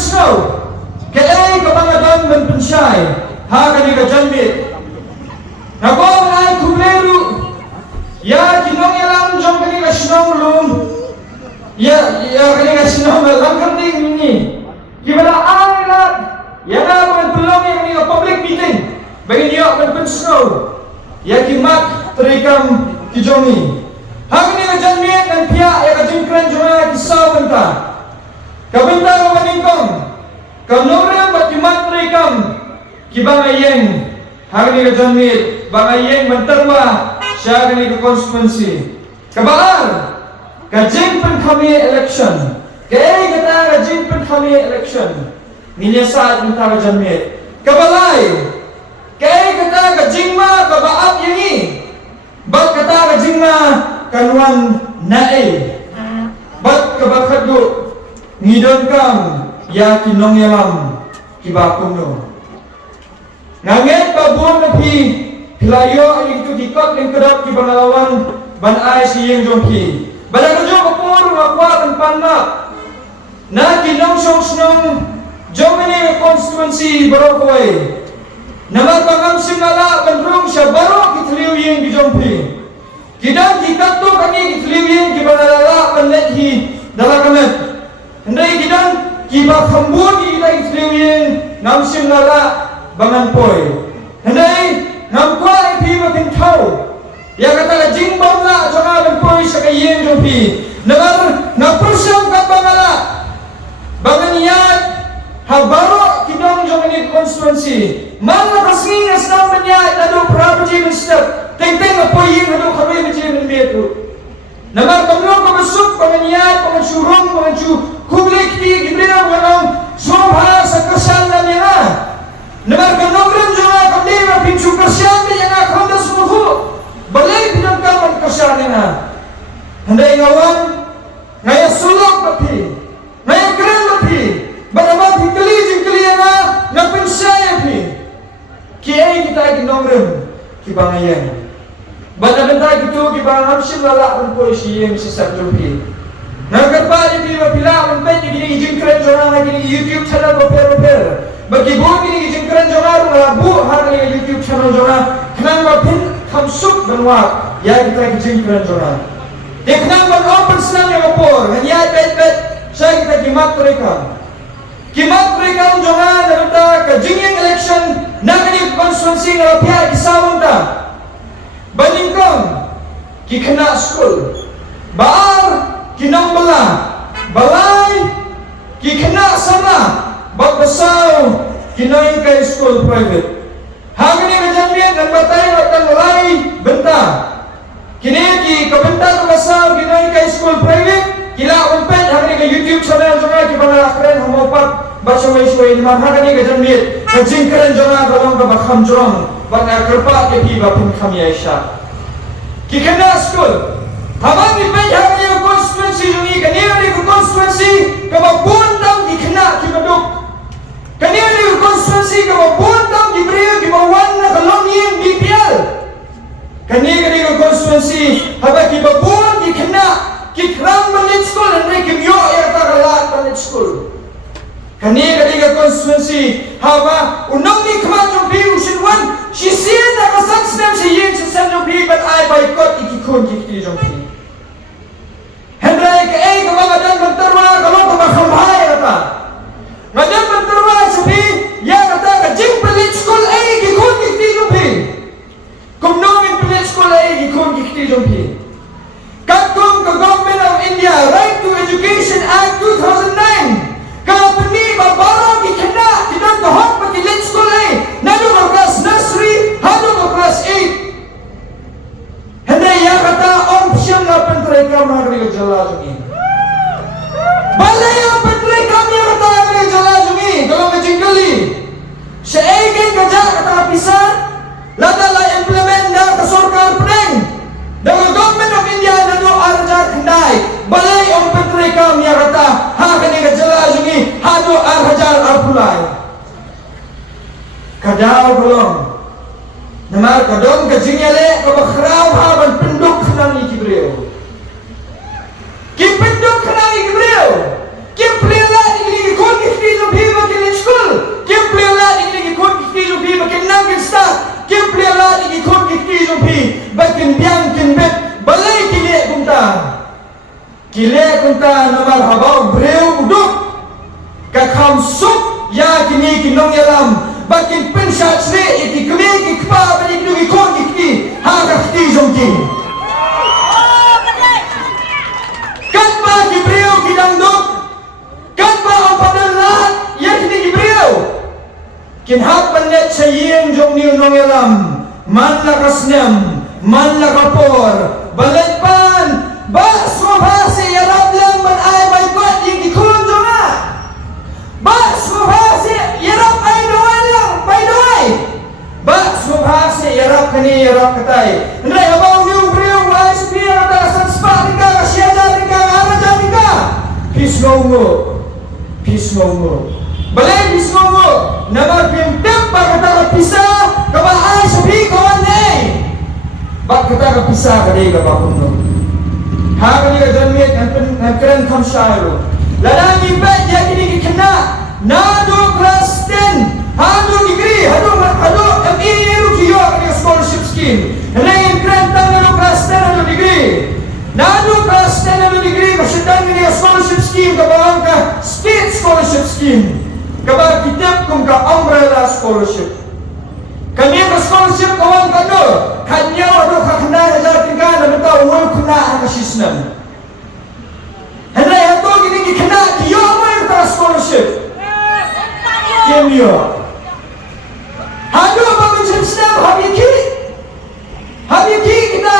snow. Kaya kabangadan man pensay. Hakani ka janmit. Nako ay kubleru. Ya kinong yalang jong kani ka snow room. Ya kani ka snow langkang ding ni. Gimana alat? Ya na man tulong ni ka public meeting. Bagi niyo man snow. Ya kimak terikam kijongi. Hakani ka janmit nan pia ya ka jingkran jona kisaw benta. Kabenta ka maningkong. Kamnora bat kimak terikam. Kibangayeng hari ni kejanmit bangayeng menterma siya ni ke konstituensi kabaar kajing pen kami election kaya kata kajing pen kami election niya saat minta kejanmit kabalay kaya kata kajing ma kabaat yangi bat kata kajing ma kanuan nae bat kabakadu ngidon kam ya kinong yalam kibakuno Nganget babuan na pilayo ay ito dikot ng kadap ki bangalawan banay si yung jongki. Balaga jong kapuro makwat ang panmak na kinongsyong ng Jomini constituency Barokoy. Naman pangamsim nala bandrong siya baro kitliw yung gijompi. Kidang dikato kani kitliw yung gibanalala panlethi dalakamet. Henday kidang kibakambun kita kitliw yung ngamsim nala bangan poy. Henday ngamkwa ipi makin tau. Ya kata jingbang la jangan lempoy sa kayen jopi. Nagar napursam kat bangala. Banganiyat habaro kidong jomani constituency. Man nakasngingas na manyat ado prabaji minister. Teng-teng apoy yin ado karoy baji minmetu. Nagar kamlo kamasuk banganiyat pangansurong pangansu kublik ti gibrina wanang sobha sa kasal na niya. Nagar kanogran jonga kamdima pinsu kasyan niya nga kanda sumuhu. Balay pinagkaman kasyan niya. Handay ngawan ngaya sulok pati ngaya keren pati bagamat hikalijing kaliyana ngapinsaya pi kiyay kita kinogran kibangayan bata-bata gitu kibangamsin lalakon po siyeng sa sablupi nagkarpa iti mapila mampay gini ijing keren jonga gini YouTube channel baper bagi buat ini ijing keren jonga ngalabu hari YouTube channel jonga kenang mapin kamsuk benwak ya kita ijing keren jonga Deknang open senang yang opor, hanya bet-bet saya kita kimak mereka jangan ada kejingin election nak ni konstitusi kalau pihak disawun tak bandingkan kena school baar kinang belah balai kena sama bak besar kinang ke school private hang ni kejadian dan batai waktu mulai bentar kini ki kabenta kabasa ginay kay school private kila umpet hari ka YouTube channel jonga ki bana keren homopat basaway-sway naman hakani ka janmit kajing keren jonga dalong ka bakham jong bana kerpa ke ki bapun kami Aisyah ki kena school habang ni pet hari ka constituency jongi kanira ni ka constituency ka babundang ki kena ki baduk kanira ni ka constituency ka babundang ki brio ki bawan na kalongin BPL Kani konstituensi haba kibabuan kena kikrang manit school andre kimyo ya tagalat manit school. Kani konstituensi haba unong ni kemajong pi usinwan sisian na kasang sinem si yin sisen jong pi but I boycott ikikun kikti jong pi. Hendrai ke kemagadan benterwa kalau kemakhamhay kata. Ngadan benterwa sabi ya kata kajing manit school ikikun kikti jong pi. Kumnongin pilit sekolah ini ikut kikti jompi. Katung ke Government of India Right to Education Act 2009. Kalau peni babaro kikena kita tahap pilit sekolah ini. Nado kelas nursery, hado kelas 8. Hendak yang kata option lapan mereka mengenai jelas ini. Balai lapan mereka mengenai jelas ini. Kalau menjengkeli, seakan kerja kata pisah. Ladalah implement dan kesorkan pening dengan Government of India dan arjar kendai balai ompet mereka miarata hakan yang jelas ini hadu arjar arpulai kadau belum nama kadong kejingnya le kebakrau haban penduk kenang ikibreu ki penduk kenang ikibreu ki pelila ini kon kifti kile kunta namar habau breu uduk ka kham sup ya kini kinong yalam bakin pensat sre iki kemi ki kpa bani ki kon ki ha ka ti jongki kan ba ki breu ki dang duk kan ba ang padalat ya kini ki breu kin hak panet sayeng jong ni nong yalam man la kasnem man la kapor balik pan bas mabasi yarab lang man ay may god yung ikon jonga bas mabasi yarab ay doan lang by the way bas mabasi yarab kani yarab katay ndray abaw niyo brio ay spiya kata sa spati ka kasya dati ka ara dati ka peace mo balay peace mo nabar pimtip pa kata kapisa kabahay sabi kawan eh bak kata kapisa kadai kabakuno Hakani ka janmit ang keren kam shayro. Lalani bet ya kini kena nado class 10 hado degree hado ME kiyo kani scholarship scheme. Nang keren tang nado class 10 hado degree. Nado class 10 hado degree kasidang kini scholarship scheme kabang ka state scholarship scheme. Kabang kitap kung ka umbrella scholarship. Kami ka scholarship kawan kano kanya wado kakanda hajar tinggal na betaw wal kuna ang kasisnam henay hato gini kena kiyo mo ka scholarship kiyo hado ba kun sistem habiki kita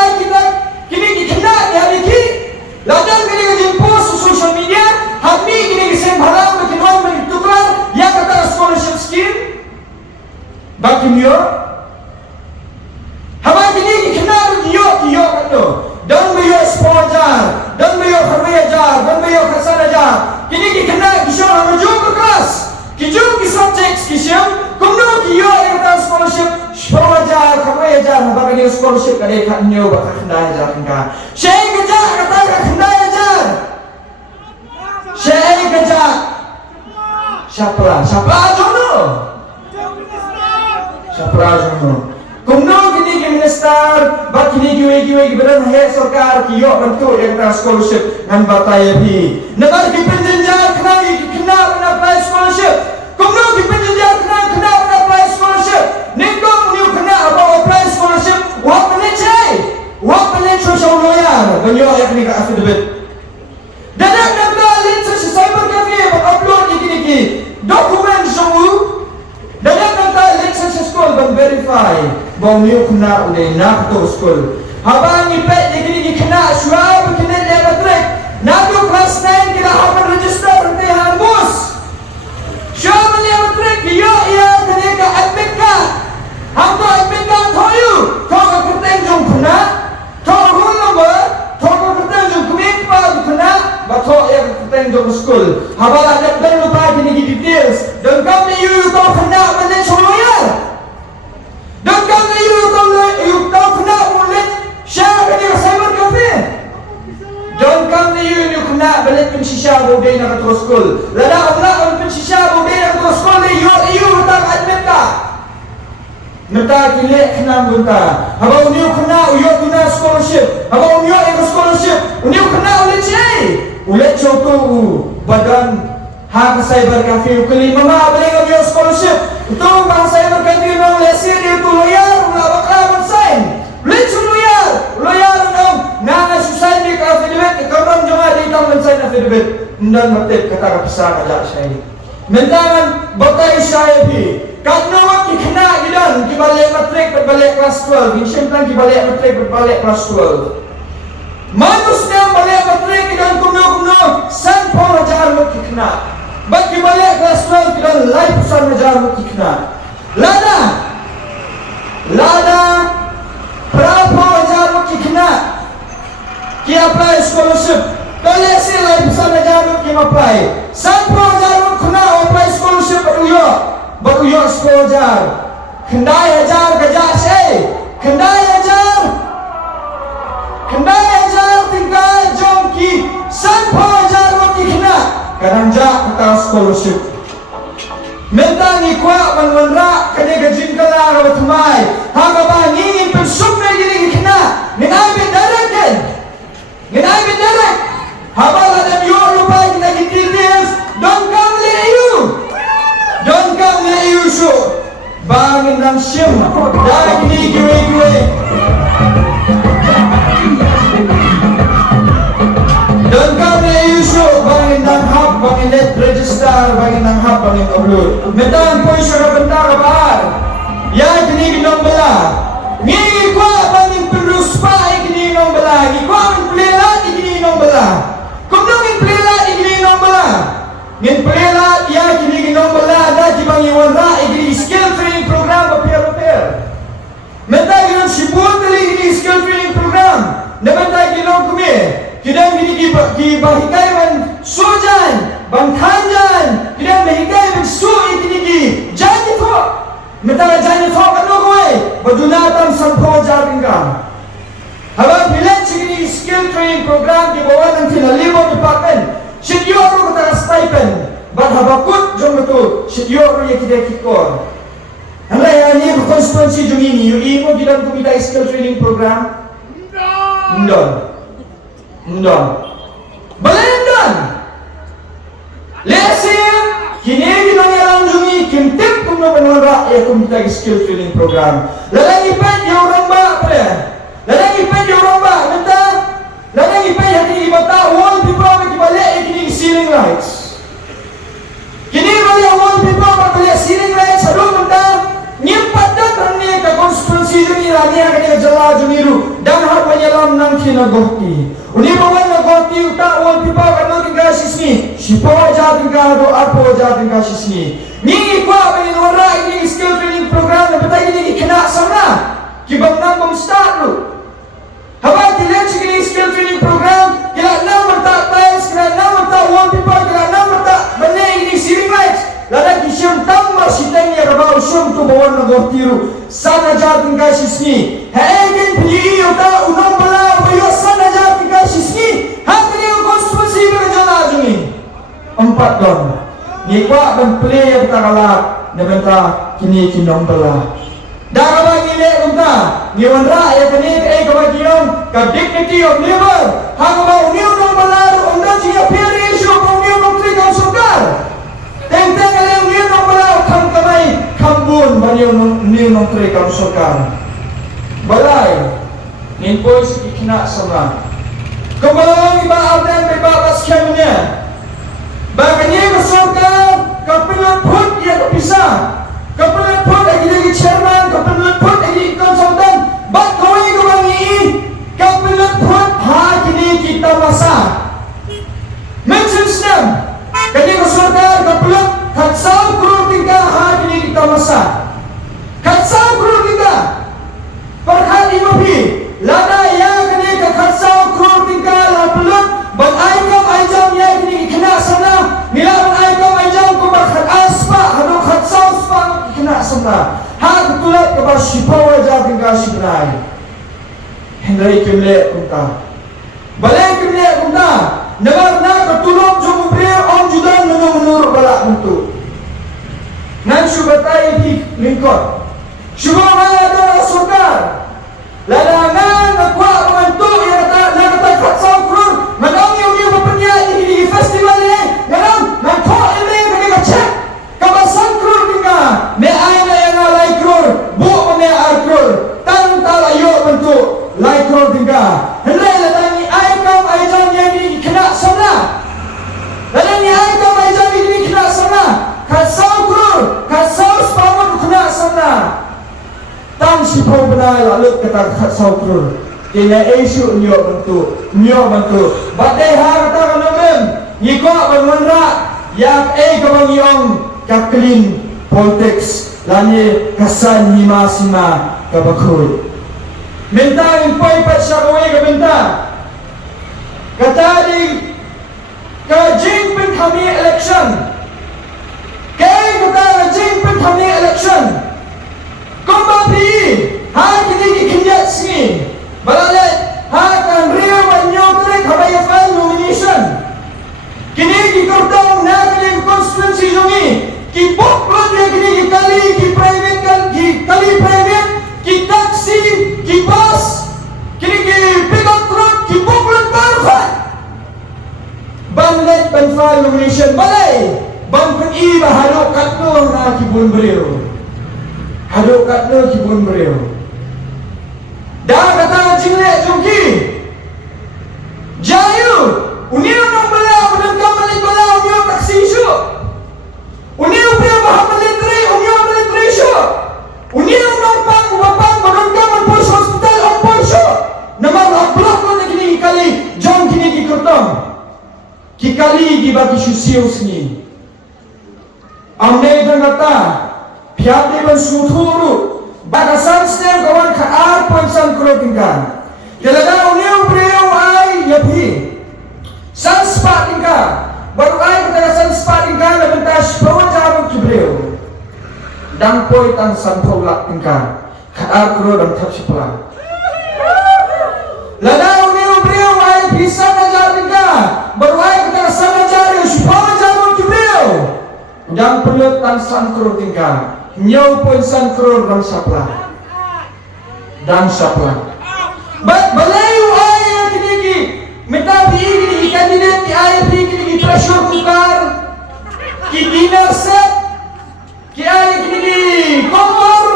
kini kena habiki ladang gini ka post sa social media habi gini sen haram kinon man tukar ya kata scholarship scheme bakim yo haba gini kena kiyo kano dan bayo spojar dan bayo khawajar dan bayo khasanajar kini kena kisyo rajo kelas kijo ki subjects kisyo kumno kiyo kata scholarship spojar khawajar haba gini scholarship kade kanyo ba khanda jar ka shay gaja kata khanda jar shay gaja syapra jono kumno kini ki minister ba kini ki beran hai sarkar ki yo bantu yang ta scholarship ngan bataya bhi nabar ki penjenjar kena apply scholarship kumno ki penjenjar kena apply scholarship ningkom ni kena apply scholarship wa pane social lawyer banyo yakni ka affidavit dadak nabalin sa cyber cafe ba upload ki document semua dalam kata election school ban verify bahawa niyo kena udah nak tu school habang ipet jadi kena suap kena lebatrek nado class 9 kena hapan register nanti hambus suap lebatrek yo ya kena ka admit ka hamto admit ka thoyu thong kerteng jong kena thong roll number thong kerteng jong kumik pa kena batho ya kerteng jong school habang ada dan lupa kini details dan kami you kau kena mana lawyer dan kami you kau kena boleh share ni cyber cafe dan kami you kena balik pensisya bodai nak terus school lada Allah pensisya bodai nak terus school you tak admit ka neta kile kena bunta habang you kena you kena scholarship habang you scholarship you kena ulet tu badan hak cyber cafe kali mama boleh ngambil scholarship itu bang cyber cafe nang lesir itu lawyer bakal sign lawyer nang nang susah ni ka affidavit kamang jama di tang sign affidavit ndan matip kata kapisa kaja saya mentangan bakai saya bi kadno ki kena gidan ki balik matric berbalik kelas 12 insyaallah ki balik matric berbalik kelas 12 manusia balik matric gidan kumno san por jar mo ki kena bagi balik kelas 12 kita live pesan mengajar mukikna lada berapa mengajar mukikna ki apply scholarship kali si live pesan mengajar mukik apply sampai mengajar mukikna apply scholarship baru yo scholar kendai ajar gajah say kendai ajar tinggal jongki sampai mengajar mukikna kadang jak kata scholarship mentang ikwa manwanra kene gajin kala rawat mai haga ba ni pensum ne gini kena ngai be direct Habang ada yo lupa kita details, don't come let you. Don't come let you show. Bangin ng siyam, dahil kinikiwi-kiwi. Don't come let you show. Bangin ng hap, bangin let register, bangin ng hap, bangin upload. Metang po siya kabanta kabahan. Yan kinikinong bala. Ngi kwa bangin penruspa ikininong bala. Ngi kwa min plelat ikininong bala. Kung nung min plelat ikininong bala. Ngin plelat ya kinikinong bala da kibang iwan ra ikini skill training program papier. Mentay kinong sibut tali ikini skill training program. Namentay kinong kumi. Kidang kini kibahikay man sujan, bangkanjan. Kidang mahikay man su ikini ki janji ko. Mentara janji ko kano kowe. Badunatan sampo jabing ka. Habang pilat sikini skill training program di bawah ng tinalibong department. Sidyoro kita stipend. But habakut jom betul. Sidyoro yang kita kikor. Hanay ani konstituensi jom ini. Yung imo gilang kumita skill training program. Ndon. Balendon. Lesin. Kini gilang yalang jom ini. Kimtip kumno penora ya kumita skill training program. Lalang ipan yung ramba pala. Lalang ipan yung ramba. Minta. Lalang ipan yang kini ibata. Wall people balik kini ceiling lights. Kini balik wall people balik ceiling lights. Aduh minta. Nyimpat dan rani ke konstituensi juni rani akan dia jala juniru dan hak penyelam nang kina gohti. Uni bawa na gohti utak wall people kan tinggal sisni. Sipo aja tinggal do apa aja tinggal sisni. Ni kwa bagi nora ini skill training program dan betul ini kena sana. Kibang nang bom start lu. Habang kita cikini skill training program, kita nak mertak tiles, kita nak mertak wallpaper, kita nak mertak benda ini ceiling lights. Lada kisiam tambah sitanya kabau syum tu bawa nagor tiru. Sana jatin kasih sini. Hegen pilih uta unang bala bayo sana jatin kasih sini. Hati dia konstitusi berjalan juni. 4 don. Nikwa dan play kita kalah. Nebenta kini kinong bala. Dah kabagi le unta, niwan ra ya kini kabagi yung dignity of labor. Hanggang union ng balar, unda siya peer issue kung union ng trikang sukar. Tenteng kali union ng balar, kam kamay, kambun ba union ng trikang sukar. Balay, ninpoy si kikina sama. Kung balawang iba alten may babas kaya niya. Baganya ka sukar, kapilat put iya kapisa. Kapilat pun lagi lagi chairman, kapilat pun lagi konsultan. Bat kau ini kau ini, kapilat pun ha kini kita masa. Mention stem, kini konsultan kapilat katsau kru tiga ha kini kita masa. Katsau kru tiga, perhati mapi. Lada ya kini katsau kru tiga kapilat. Bat aikam aijam ya kini kena sana. Milawan aikam aijam kau berkat aspa, hadu katsau aspa. Kena semua. Hak tulat kepada sipawa jating kasih berai. Hendai kemle kunta. Balai kemle kunta. Nabar na ketulok jom beri om judan menur balak mutu. Nan syubatai di lingkot. Syubamaya adalah sukar. Ladangan akuak mengantuk yang kata katsau kurun. Manang yung berpenya di festival ini. Manang mantok ini kami kacak. Kabasan kurun tinggal. Me aina yang alai kurun. Bu me ai kurun. Tan talayo bentuk. Lai kurun tinggal. Hendai ladangi aikam aijam yang ini kena sana. Ladangi aikam aijam ini kena sana. Katsau kurun. Katsau sepawon kena sana. Tam si pau benai lalu kata katsau kurun. Kena isu nyo bentuk. Badai har kata kanomen. Ngikok bermenra. Yang kabangiong kaklin politics. Lani kasan hima-sima kabakul. Minta impoi pat syakawai ke minta. Kata di kajing pun kami election. Kaya kata kajing pun kami election. Kumbapi, ha kini kikinjat sini. Balalet, ha kan real banyotre kabaya file nomination. Kini kikortong na kini konstituensi jungi. Ki boklon ya kini ki private kan ki private, ki taxi, ki bus, kini ki pickup truck, ki boklon barfan. Hadok katno na kibun beliau. Hadok katno kibun beliau. Dah kata jinglek jongki. Jayu, uniu nong belau menengkam balik belau uniu taksi isu. Uniu pria baham balik tri, uniu balik tri isu. Uniu nong pang bapang menengkam menpus hospital ompor isu. Nama blok lo negini kali jong kini dikertong. Kikali dibagi susiu seni. Amne dan kata pihak dewan suturu bagasan setiap kawan kaar pensan krotingkan. Jalaga uniu beliau ai yapi sanspa tingka baru ai kita sanspa tingka na bentas bawa jarum beliau. Dan poi tan sanpolak tingka kaar kro dan tap sepala. Lada uniu beliau ai bisa ngajar tingka baru ai kita sana jarum supaya jarum beliau. Dan pelut tan sankro tingka nyau pun sankro dan sapla. Dan sapla. Balayu ayah kini minta bigi kandidat ki ayah bigi pressure cooker ki dinner set ki ayah kini kompor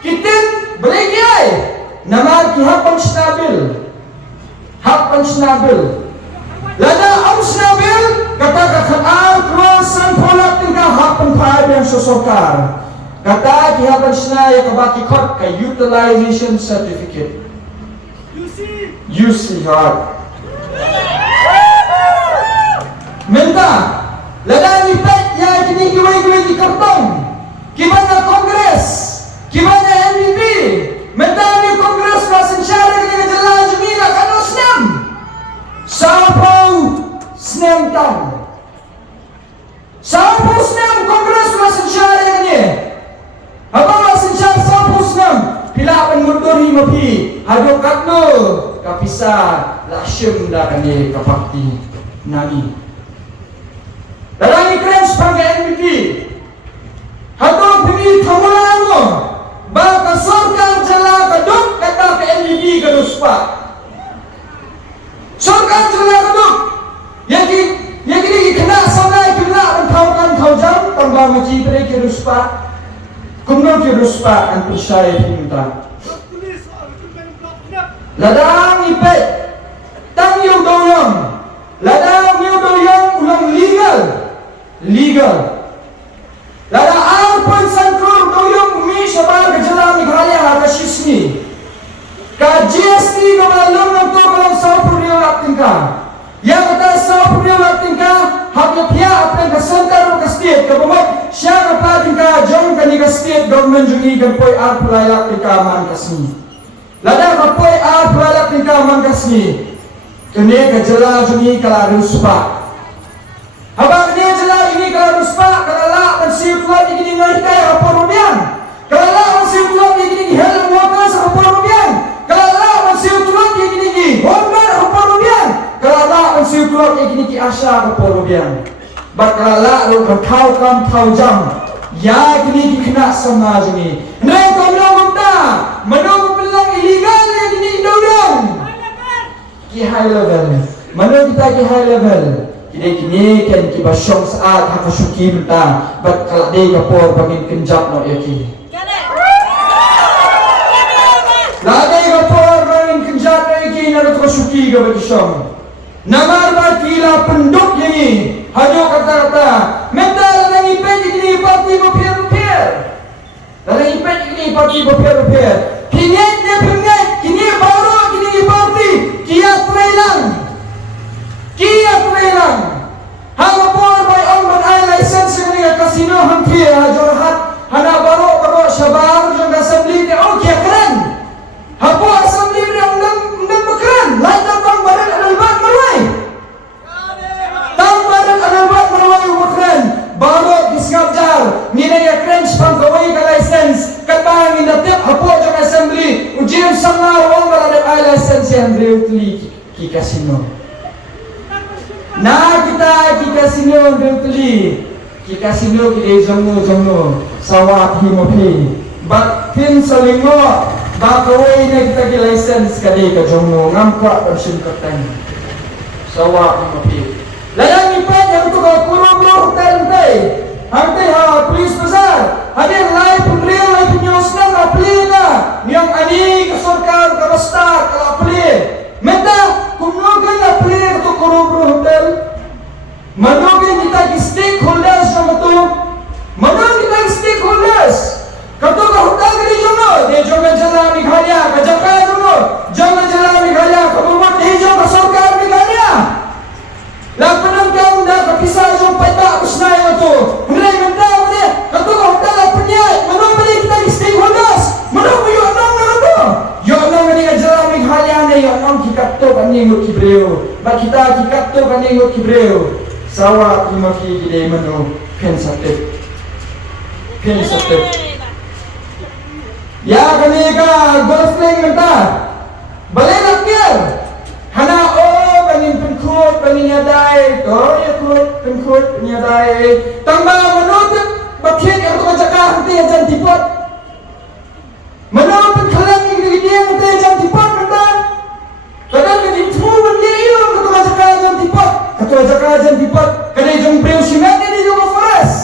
ki tin beli ki ayah nama ki hapan snabil lada am snabil kata krosan polak tingkah hapan pahab yang sosokar kata ki hapan snaya kabaki kot ka utilization certificate. You see hard. Minta ladang ipet ya kini giwai di kartong. Gimana kongres? Gimana MVP? Minta ni kongres rasin syara kini jelas jumila kano senam. Sampau senam tan. Sampau senam kongres rasin syara kini. Apa rasin syara sampau senam? Pila penmuduri mapi. Hadok katno. Kapisa lasyum dah kani kapakti nani. Dalam ikram sebagai MVP. Hadok bini thamulano. Baka sorkan jala kaduk kata ke MVP kaduspa. Sorkan jala kaduk. Yaki kena sampai kena mentaukan taujam tambah maji tere kaduspa. Kumno kaduspa antu saya pinta. Ladang ipet tang yu doyong ulang legal ladang arpon sankrul doyong mi sabar kejalan Meghalaya harga sismi ka GST ka malalong ng to kalang sa puriyo latingka yang kata sa puriyo latingka hapya pia apeng ka center ka state ka bumot siya ka platingka jong ka ni ka state government jungi kan poy arpulay latingka man kasmi ladang kapoy balak tingkah mangkasni kene kejala jungi kala ruspa habang kene jala jungi kala ruspa kalala pensiu tuan digini ngai kaya kapor rubian kalala pensiu tuan digini helm workers kapor rubian kalala pensiu tuan digini honor kapor rubian kalala pensiu tuan digini ki asya kapor rubian bat kalala ru kau kam tau jam ya gini kena sama jungi nai kono gumta menung illegal yang ini dodong ki high level mana kita ki high level kini kan ki basyong saat hak syuki benta bat kala de kapor bangin kenjap no yaki la de kapor bangin kenjap no yaki na to syuki ga basyong namar ba kila penduk yani hado kata-kata mental nang ipet kini parti bopier dalam ipet kini parti bopier kini dia pengat, kini baru, kini parti, kia trailang. Halo por by on ban license kini kasino hampir jorhat, hana baru syabar jong assembly te oh kia keren. Hapo assembly dia undang bekeren, lain tang badan albat marwai. Tang badan albat marwai bekeren, baru disngabjar, nina ya keren spang kawai ka license. Katang ina tip hapo jong assembly ujian sama wong balade license yang reutli ki kasino na kita ki kasino reutli ki kasino ki jongno sawat himopi bat pin salingo ba kawai na kita ki license kadi ka jongno ngampa pension katang sawat himopi layang ipan yang tu ka kuro-kuro hotel hantai ha ingot kibreo. Ba kita kikat to kan ingot kibreo. Sawa kimaki kide mano pensate. Ya kaneka golf playing menta. Balai nakir. Hana panin penkut paninyadai. Ya kut penkut paninyadai. Tamba menutut bakian yang tu jaka hati ajan tipot. Menutut kalang yang dia hati ajan tipot menta. Kadang kadang tu mendiyo ketua jaka ajan tipot. Ketua jaka ajan tipot. Kadang jom breu simet ni juga forest.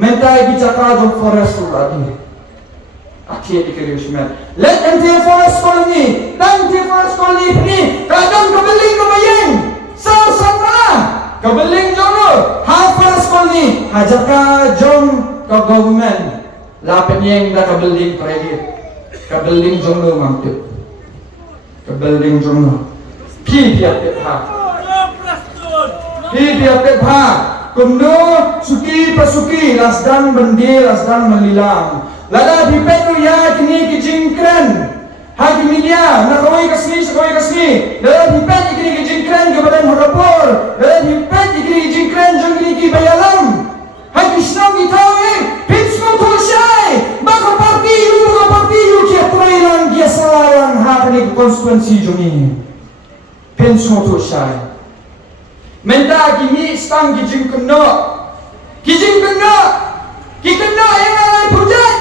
Mentai bicara jom forest tu lagi. Akhir dikira simet. Let MTA Forest Colony, dan MTA Forest Colony ni kadang kebeling kebayang. Sao sana, kebeling jono. Ha Forest Colony, hajaka jom ke government. Lapan yang dah kebeling private. Kebeling jono mangtut. Kebeling jono. Pi piat ha. Pi piat ha. Kundo suki pasuki lasdan bendir lasdan melilang. Lada bipenu ya kini kijingkren. Hagi media nakawai kasmi sakawai kasmi. Lada bipet kini kijingkren ke badan harapor. Lada bipet kini kijingkren jang kini ki bayalam. Hagi snong itawe pitch mo tulsai. Baka parti yu kia turailan kia salaran ha kini konstituensi jumi. Pitch mo tulsai. Menda kimi stang kijingkeno. Kijingkeno. Kikeno yang alai pujat.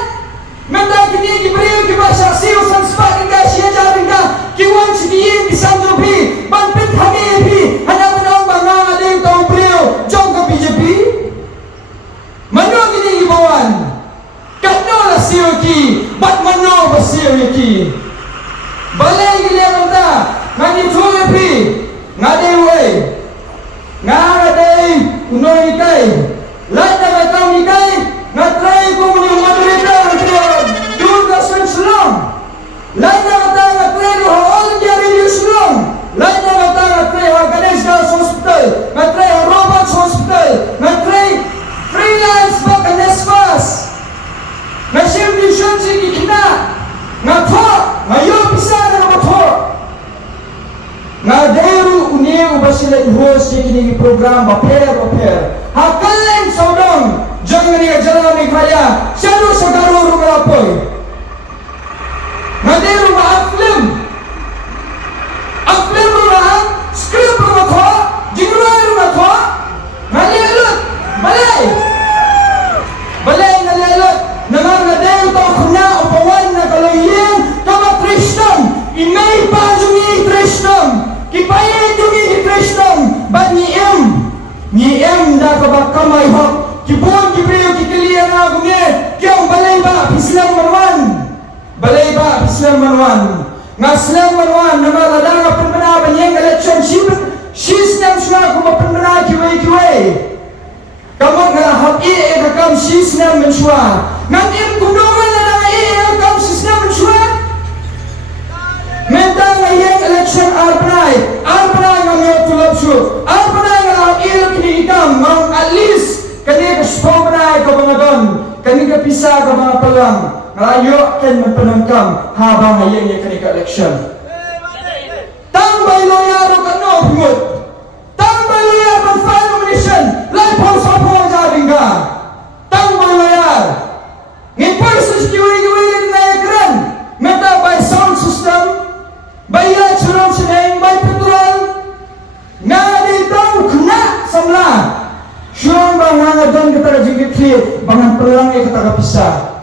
Menda kini diberi ke bahasa siu sanspat hingga siajar hingga kiwan sidiin pisang jopi banpit hami epi hanya menang bangga ada yang tahu beliau jom ke BJP mano kini ibawan katno lah siu ki bat mano basiu ki balai gili menda ngani tu epi ngade we ngade unoi kai lai dah kau ni kai ngatrai ko muni moderator lain na kata ngatray ho all India Slum, lain na kata ngatray ho Ganesh Das Hospital, ngatray ho Roberts Hospital, ngatray freelance ba Kanespas, ngasim division si kikina, ngatho, ngayo bisa na ngatho, ngaderu unie ubasila ihos si kini program baper, hakaleng saudong, jangan ni jalan Meghalaya, siapa segaru rumalapoy. Ngaderu maaflim rumah skrip rumah tho jingrai rumah tho ngalelut balai ngalelut namang ngaderu tau khuna upawan na kaloyin kama Krishnam imay pa jungi Krishnam kipaye jungi Krishnam ba niem da kabakamay hok kibon kibriyo kikiliya nga gumye kiyong balay ba Islam marwan balai ba Islam manwan ngaslam manwan nama ladang apan bena banyeng election she's nam shua kuma penbena kiwe kamu ngalahap kakam she's nam menshua nganim kundungan ladang kakam she's nam menshua mentang ngayeng election arpanay ngamyo tulap syu arpanay ngalahap kini ikam mang at least kani kaspo benay kabangadon kani kapisa ka mga palang Rayo kan mempenangkam habang ayahnya kena election. Tambah loyal kena pungut. Tambah loyal berfile nomination. Lai pau sapo jadingga. Tambah loyal. Ngipoi sekiwi-kiwi na ekran. Meta by sound system, by electoral sineng, by petrol. Nga ditang kena samla. Syurang bang don kita jingkit clear. Bangan pelang kita pisah.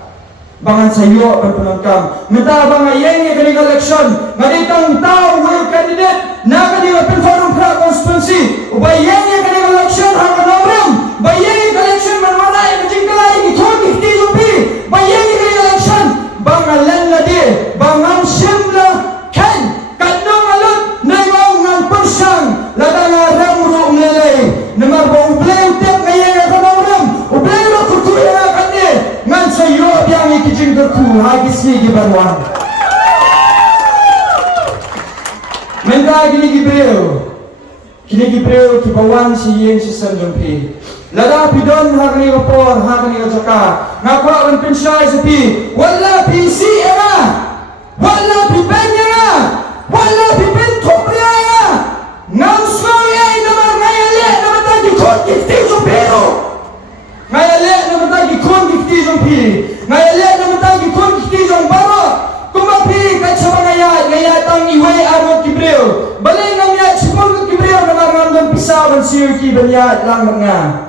Bangan sayo penangkam meta bang ayeng kini election ngaditang tao will candidate na kini open forum pra constituency ubayeng kini election hang nomrem bayeng election manwala jingkalai ithon ihti jupi bayeng kini election bang alan ladi bangam simla kan kadong alut nangong ngan persang ladang ramru umlelay namar ba ublay tep ngayeng nomrem ublay ro kutuya kanne ngan sayo yang ikijing terku hagis ni gibarwan menda kini gibreo kibawan si yeng si sanjumpi lada pidon hakni rapor hakni jaka ngakwa on pensyai sepi wala PC era wala pibenya wala pibin topria siu ki banya lang nga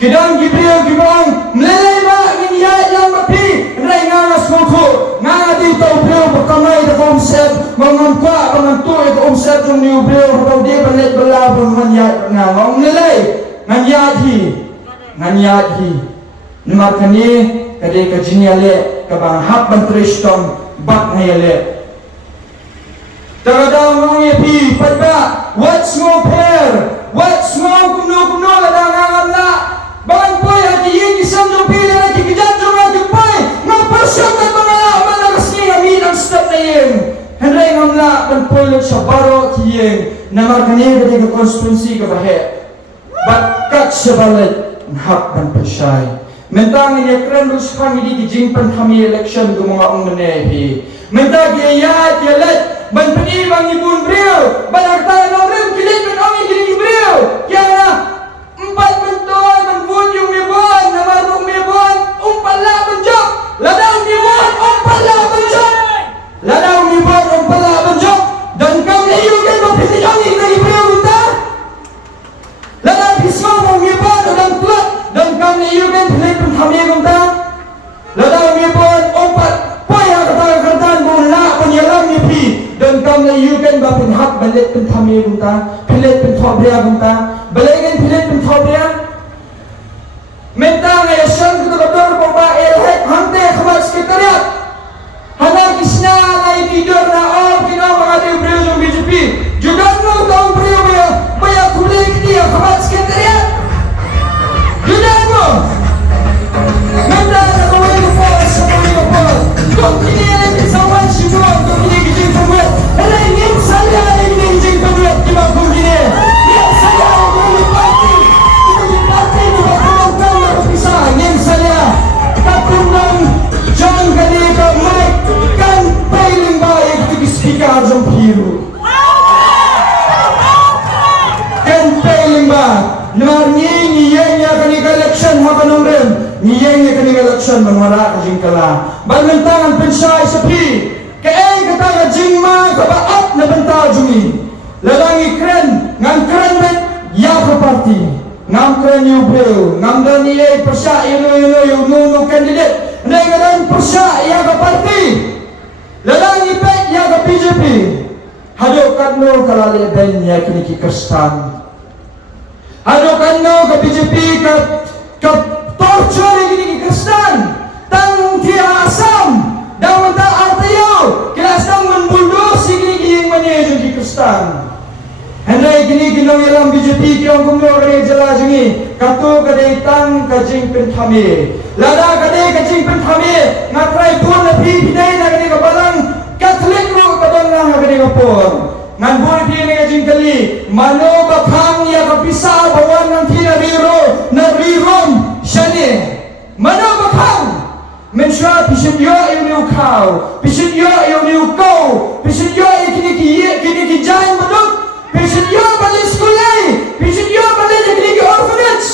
kidang gibriyo gibang melelay ba ngiya yang mapi ray nga smoko nga di to brio pakamay da concept mangangkwa manganto it concept ng new brio daw di balet balabon manya nga ngong melelay nganyadhi numarkani kade kajinyale kabang hap bantrishtom bak ngayale tagadang ngong yepi padba what's mo pair what's mo kumno ladang ngamla Bang boy ati yin isang ng pila na kikijan ng ating boy ng persyon at mga laman na kasni amin ang step na yin Henry ngamla bang boy lang siya baro ki yin na markanir ka ka constituency ka bahe Bakat siya balit ang hap ng pasyay Mentang niya kren rus kang hindi kijing kami election ng mga ungmanehi Mentang iyayat yalit Ban penibang ibun brio Ban agtayan ng rin kilit ng angin kilit brio Kaya na Empat bentuk menbun yung mibon namarung mibon umpala benjok ladang mibon umpala benjok ladang mibon umpala benjok dan kau layu kan mapiti jangi dari beliau minta ladang pisau mong mibon ladang tuat dan kau layu kan pilih pun kami minta ladang mibon umpat paya kata-kataan bola penyelam mipi dan kau layu kan bapin hak balik pun kami minta pilih pun thobria minta Balayan pilit ng Tobia Mentang ay asyang kutubador po ba ilhek hante kamal sekretariat Hanang isna na itidor na kinaw mga tiyo ng BJP Judan mo taong priyo baya kulik niya kamal sekretariat Judan mo Mentang na kawin ko po sa kawin ko po Kung kiniyalit sa wan sinuwa kung kinigijing pagwet Halay niyong salya ay kinigijing pagwet Kibang kong kiniyalit Niyong salya John Galika Mike kan pailing baik to speaker jong piru kan pailing ba namar ni yenya kanika election ha kanong rem ni yenya kanika election mangwala ka jingkala balmentangan pensay sa pi kay kata jingma ka baat na banta jungi lalangi kren ngan kren bet ya ka party ngam kren yu bro ngam dan ye persya yu no candidate Nengalan persya ia ke parti Ladang ipet ia ke BJP Hadukan no kalali ben ia kini ki Kristan Hadukan no ke BJP ke torture kini ki Kristan Tang tia asam Dang mentang artayo Kilas tang membundos kini ki yang menyejun ki Kristan Henry kini kinong ilang BJP kiyong kumyo kani jala jungi Kato kadai tang kajing pentami Lada kadai kajing pentami Ngatrai pun lebih bidai na kani kabalang Katolik ru kadang na kani kapor Ngan buri pi ni kajing kali Mano bakang ya kapisa bawan ng tinariro Narirom syani Mano bakang Mensya pisin yo yung niu kau Pisin yo yung niu kau Pisin yo yung kini ki jain baduk Pisin yo balik sekolah Pisin yo balik kini orphanage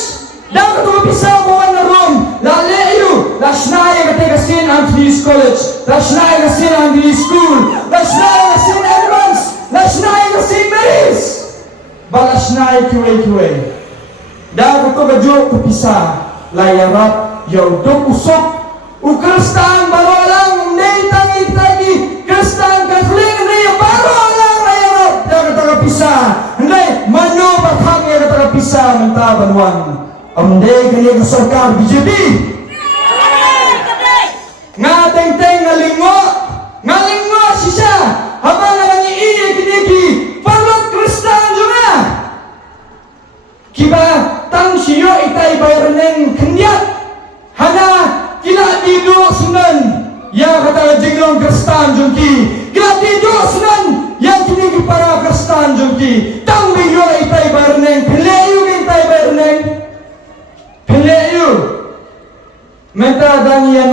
Dan ketua pisau bawa na room Lale you Lashnaya ketika sin Anthony's College Lashnaya kesin Anthony's School Lashnaya kesin Edmonds Lashnaya kesin Mary's Balashnaya kiwe Dan ketua baju kepisah Layarap Yaudok usok Ukristan baru alang Neitang itagi Kristan Katolik Naya baru alang Layarap Dan ketua kepisah Naya mano bakhangnya ketua kepisah Mentabanwan Amde kini keserkar BJP Ngateng-teng ngalingo sisa Habang nalangi iya kini Parlok Kristan juga Kiba tang siyo itay bayarneng kendiat Hana kila tido sunan Ya kata jenglong Kristan jungki Kila tido sunan Ya kini para Kristan jungki Tang biyo itay bayarneng Peleyu itay bayarneng Peleyu Menta dangian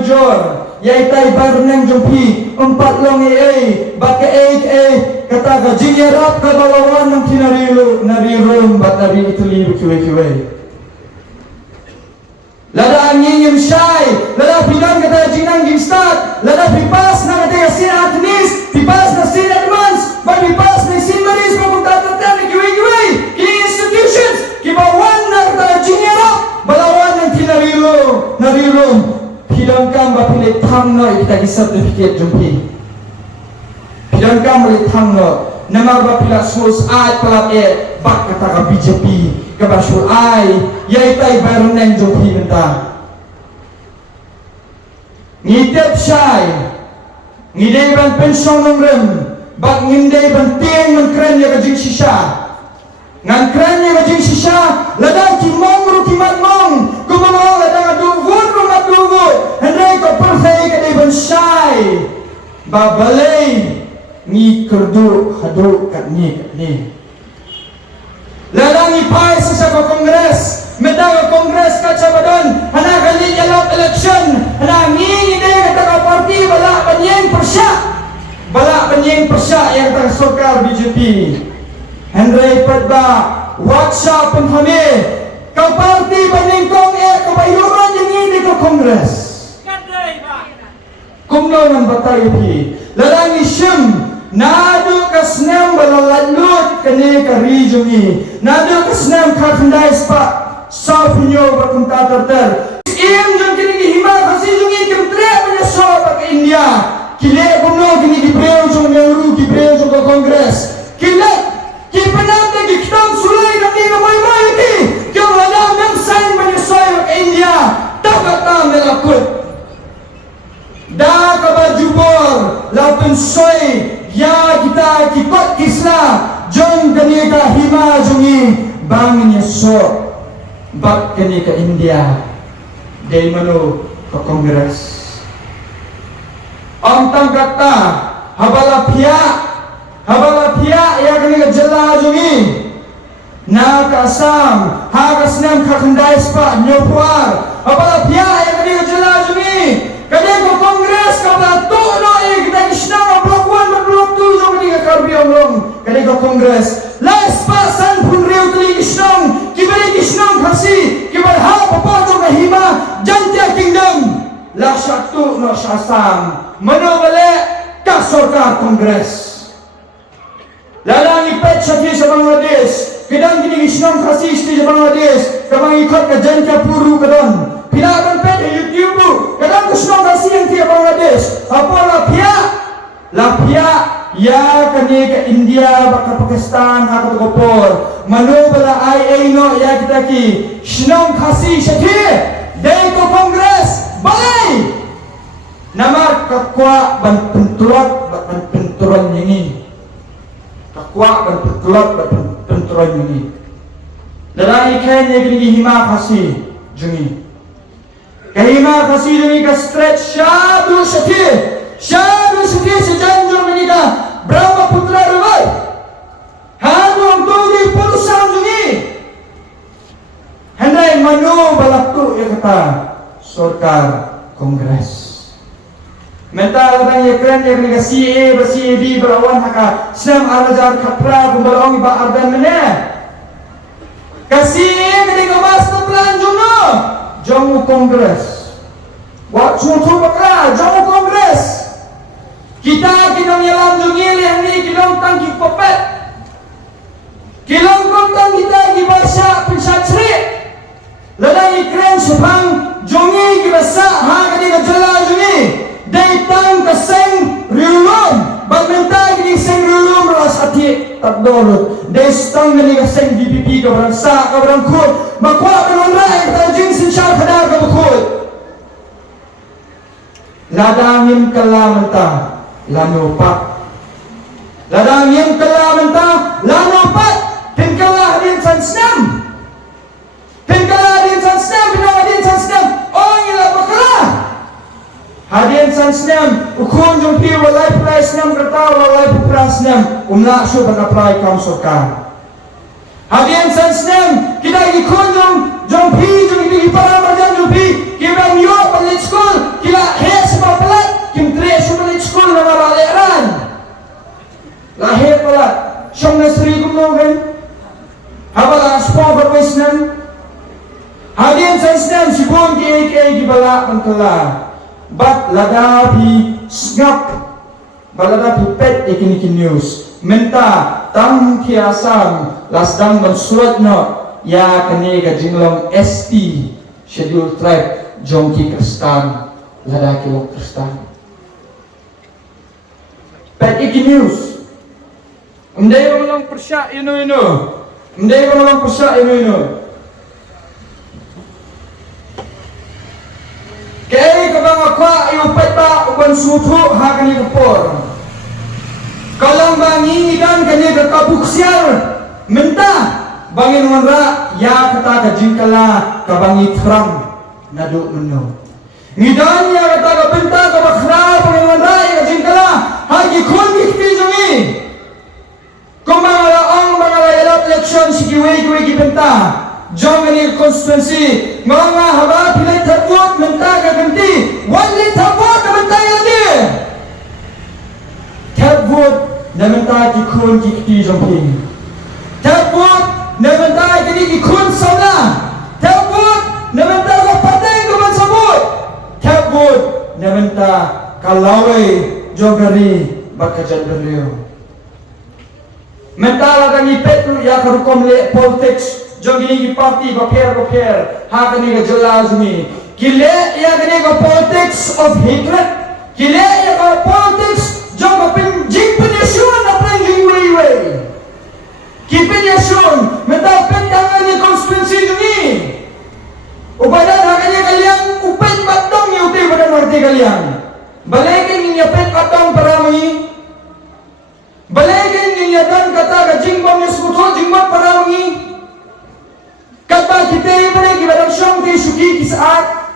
ujor Yaitai barneng jumpi Empat long Baka kata ka jinyarap ka bawawan ng narirum Bat nari itu libu kiwe Lada angin yung syay Lada pidan kata jinang gingstat Lada pipas na kata sin Anthony's Pipas na sin Edmonds Pipas na sin Mary's narirum pidang kam ba pile thang no kita ki certificate jumpi pidang kam le thang no nama ba pila sus ai pelap bak kata ka BJP ka ba sur ai yai tai baru neng jumpi benta ngitep syai ngidei ban pensong nongrem bak ngindei ban tieng man kren ya ka jing shisha ngan kren ya ka jing shisha ladang ki mong ru ki mat mong kumong ladang adu vun ru mat du vu hendai ko perfect ka dei ban syai ba balai ni kerdu hadu kat ni ladang ni pai sa ko kongres medang kongres ka cabadan hana kali jalap election hana ni ide kata ka parti bala penyeng persya yang tang sokar BJP Henry Padba WhatsApp penthame ka parti penyeng kong ka bayuran yang ini ke kongres kumno nan batay pi ladang isyam nadu kasnam balaladlut kene ka rijungi nadu kasnam ka khandai spa sapunyo bakum tatar im jong kini hima kasi jungi kemtre punya sobat ke India kile kumno kini gibreo jong nyauru gibreo jong ke kongres kile ki penam de kitang sulai kami ramai mai ki kyong ladang nam sain punya sobat ke India takata melakut da kabajubor lapun soy ya kita kikot kisla jong kini ka hima jungi bangnya so bak kini ke India dari manu ke kongres om tangkata habala pihak ya kini ke jela jungi na ka Assam ha ka senam ka khandai spa nyopuar habala pihak ya kini ke jela jungi kini ke kongres ka batu no kita kisna blok 1 blok 2 jong kini ke karbi omlong kini ke kongres la spa san pun riu tli kisnong kibali kisnong khasi kibal ha papa jong hima Jantia Kingdom la syatu no syasam menobale ka sorkar kongres lalang ipet syaki sa Bangladesh kedang kini kisnong khasi isti sa Bangladesh kamang ikot ka Jantia Puru kadon pinakan pet YouTube kadang kisnong khasi yang tiap Bangladesh apa la pihak ya kani ke India baka Pakistan ha ko kopor manobala ai no ya kita ki kisnong khasi syaki dei ko kongres balai nama kakwa ban penturan ini kakwa ban penturan ini dalam ikan yang kini hima kasih jungi kahima kasih jungi ka stretch syadu syati sejanjur ini ka berapa putra rubai hanu ang tugi putusan jungi hendai manu balaktu ya kata sorkar kongres mental tang ya keren ya kena CA CAB berawan haka senam arajar kapra kumbalong iba ardan mene kasih kena kemas plan jono jomu kongres wak cucu bakra jomu kongres kita kinong yalam jungil yang ni kinong tangki popet kilong kontang kita gibasa pensatri ladang ikren sepang jongi gibasa ha kani kajala jungi daitang kaseng riulum bagmenta kini seng riulum rasati takdorut destang kani kaseng DPP kabarang sa kabarang kut makwa penonrai tajing sinsyar kadar kabukut ladangin kalamenta lanopak ladangin kalamenta lanopak tingkalah din san senam binawa din san senam ong ila bakala hadian san senam ukun jumpi walai pulai senam kerta walai pupra senam umla syu baka kam sorkar hadian san senam kita ikun jumpi para marjan jumpi kita myo palit school kila he sama pelat kim tre syu palit school na baleran lahir pelat syong nasri kumno kan habala sport berwisnan hadian san senam sibun ki bala bangkala bat ladapi snap baladapi pet ikin news menta tang kiasam lasdang mensurat no ya kene ka jinglong ST schedule tribe jongki Kristan, ladaki wong Kristan. Pet iki news. Mday ko lang persya ino. Mday ko lang persya ino. Kaya kabang akwa iupay pa uban suto hakani kapor. Kalang bangi idan kanya kakabuksial menta bangin wanra ya kata kajingkala kabangi trang nado meno. Ngidan ya kata kabenta kabakra bangin wanra ya kajingkala hagi kun gikti jungi. Kumangala ang mga layalap eleksyon si kiwi kibenta. Jong ini konstituensi mga haba pilih terbuat menta kaganti wali terbuat menta lagi. Terbuat na menta kikun kikti jongki. Terbuat na menta kini kikun sana. Terbuat na menta kapatay kaman sabut. Terbuat na menta kalaway jogari bakajan beliau. Mentala kami petru ya karukom le politics jogi ki parti baper hakani ga jalazmi kile ya kani ga politics of hatred kile ya ga politics jong pin jing penyesuan apa jing way ki penyesuan menta pendangan ni konstitusi jogi ubadan hakani kalian upen batong ni uti badan warti kalian balekin ni pet atong parami balekin ni dan kata ga jingbom ni suto jingbom parami kata kita yang mereka barang syong di suki kisaat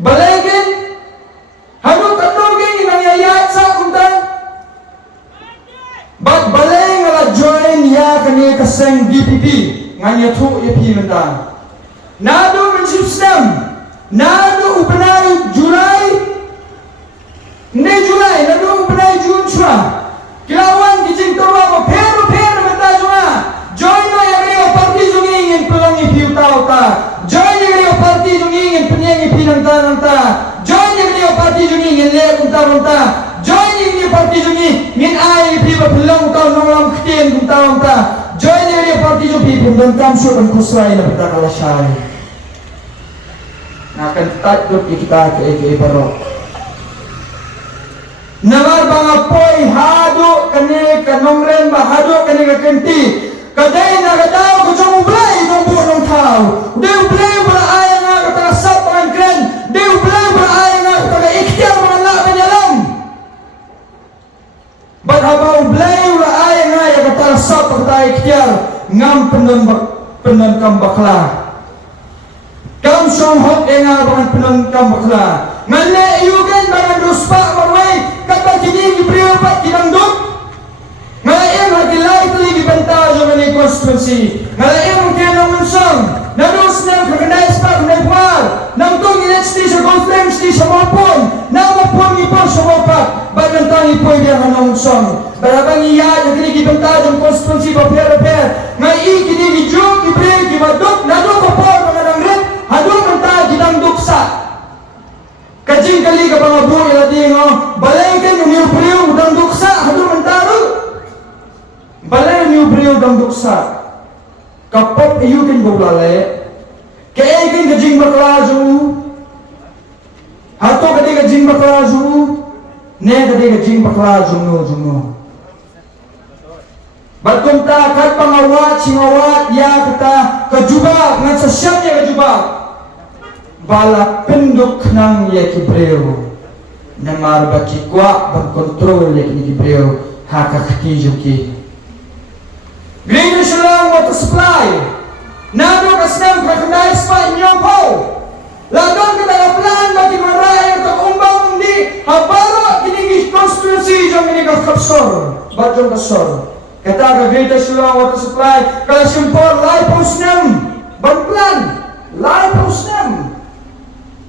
balagan hanu katogeng inang yayat sa unta bat balay ngala join ya kani kaseng DPP nganya tu ya pi menta nado menship system nado upanay Julai ne Julai nado upanay June chua kilawan kijing tawa pero menta chua join na yang parti jung ingin pelang ipiu tau ta join yang parti jung ingin penyeng ipi nang ta join yang parti jung ingin le unta join yang parti jung ingin ai ipi ba pelang tau nong lam ktien unta join yang parti jung ipi dan kamsu dan kusrai na beta kalasai akan takut kita ke barok nagar bangapoy hado kane kanongren bahado kane kenti kadai na kadao ko jong ublay ng buong tao. Di ublay wala ay nga katasap ang kren. Di ublay wala ay nga kataga-iktiyar mga laban niya lang. Ba't haba ublay wala ay nga katasap ang kataga-iktiyar ngam penon kang bakla. Kam siyong hot nga bangan penon kang bakla. Ngale iyugan bangan ruspa marway kapag hindi ibriyopat kinangdok. Ngayon hagilay ito ibibenta sa mga konstituensi. Ngayon ang tinanong mansang naros ng kaganais pa kung nagmahal nang itong inetsti sa conference di sa mapon na mapon ipon sa mapat bagantang ipoy biya ka ng mansang barabang iya yung kinigibenta sa konstituensi paper ngayon kinigidyo ibrig ibadok nadok kapor mga nangrit hadok ang ta gitang duksa kajing kali ka mga buhay natin balay ka yung niupriyo udang duksa hadok ang taro balay niyo brio dang duksa kapop iyukin bawlale kaya ikin kajing baklazu hato kadi kajing baklazu ne kadi kajing baklazu no batung ta kat pangawat singawat ya kata kajubak ngan sasyat ya kajubak bala penduk nang ya kibreo namar bakikwa bagkontrol ya kibreo haka katijuki Green Shalom water supply. Nado kasnang recognize pa inyong po. Ladon kita plan bagi maraya ka umbang hindi habaro kinigi constituency jong ini kapsor. Badjong kasor. Kata ka Green Shalom water supply kala simpor live post nam. Ban live post nam.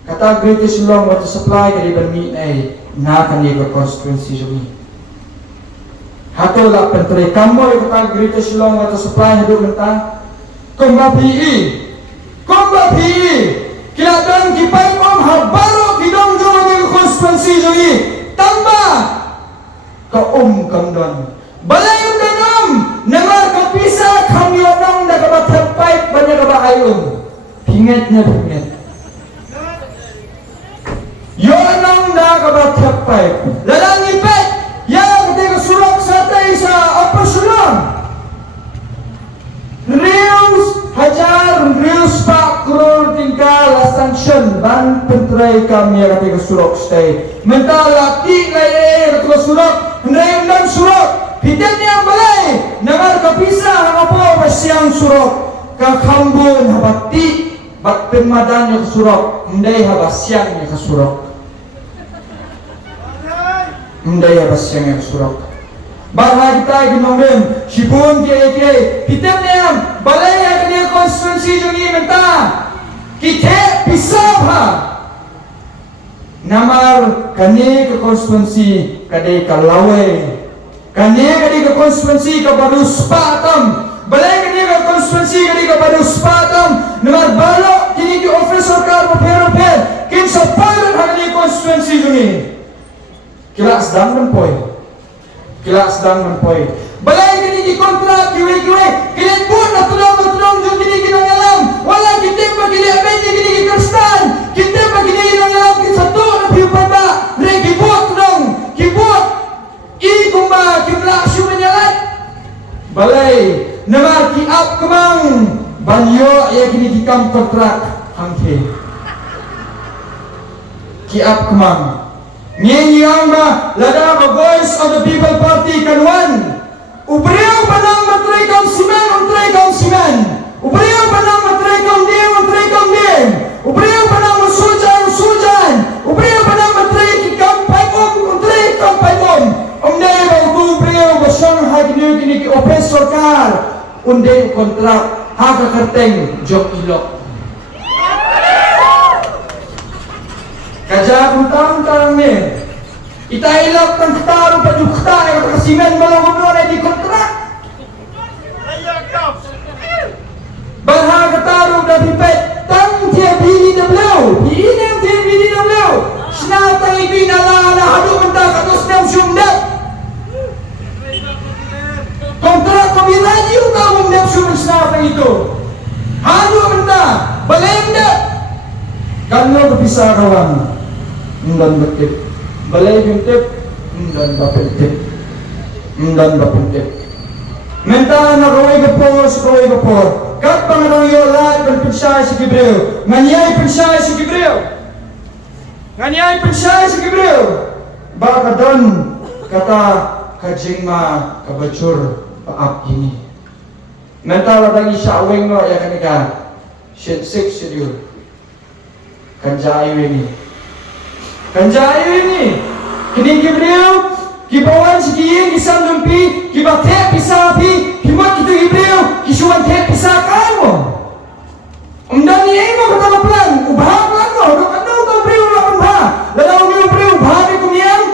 Kata Green Shalom water supply kali bermi ay na kanigi constituency jong ini. Hato la pentre kamu yang kata Grita Silong atau supply hidup mentah komba PI kiladan kipai om habaro kidong jong ni konstituensi jogi tambah ka kamdon balay danom namar kapisa kamyonong nakabatagpay banyak kabahayon pinget papai. Ladang ipet yang ketika surok satai sa apa sulam. Rius hajar rius pak kror tingkal sanction ban pentrai kami yang ketika surok stay. Mental laki lay ketika surok hendai undang surok. Pitanya balai nagar kapisa apa pasyang surok kakambun habati bak pemadan yang surok hendai habasyang yang surok. Hendai habasyang yang surok. Bahwa kita ginongem sipun kaya pitanya balai yang kena konstitusi jungi menta kita pisah ha namar kani ke konstitusi kadai kalawai kani kadi ke konstitusi ke baru sepatam balai kani ke konstitusi kadi ke baru sepatam namar balok kini ke office sarkar per kin sepadan kani konstitusi jungi kelas dang mempoi kelas dang mempoi balai kini di kontrak kiwe kini pun na tulong jung kini kinong alam wala kita bagi dia benci kini kristan kita bagi dia kinong alam kin satu na piupada re kibot dong kibot i kumba kimla syu menyalat balai nama ki up kemang banyo ya kini kikam kontrak hangke ki up kemang ngiyang ba lada ba voice of the people party kanwan ubriyaw panang matray kang siman ubriyaw panang matray kang dim ubriyaw panang masujan ubriyaw panang matray kikam payom umday ba ubriyaw ba siyang hagniyo kini ki office sarkar unday kontrak hakakarteng jok ilok kaja kuntang me ita ilok tang taru pajukta e kasimen malongono na di kontrak balha kataru da pipet tang dia bili da blau inem dia bili da blau snata ibi nala hadu menta kados nam sumdak kontrak ko biraji ka mundap sum snata itu hadu menta balenda kanno bisa kawan dan betik balai bintik dan bapentip menta na kawai gapor kat pangarang yola berpinsay si Gibril nganyay pinsay si Gibril baka don kata kajingma kabacur paap ini menta ladang isya aweng no ya kanika sik schedule kanjayu ini kini Gibril kibawan sikiyin kisam dumpi kibatek pisapi kimat itu Gibril kisuan tek pisakan mo umdani emo kata plan ubah plan mo dokano to Gibril na ubah lalaw ni Gibril ubah ni kumiyang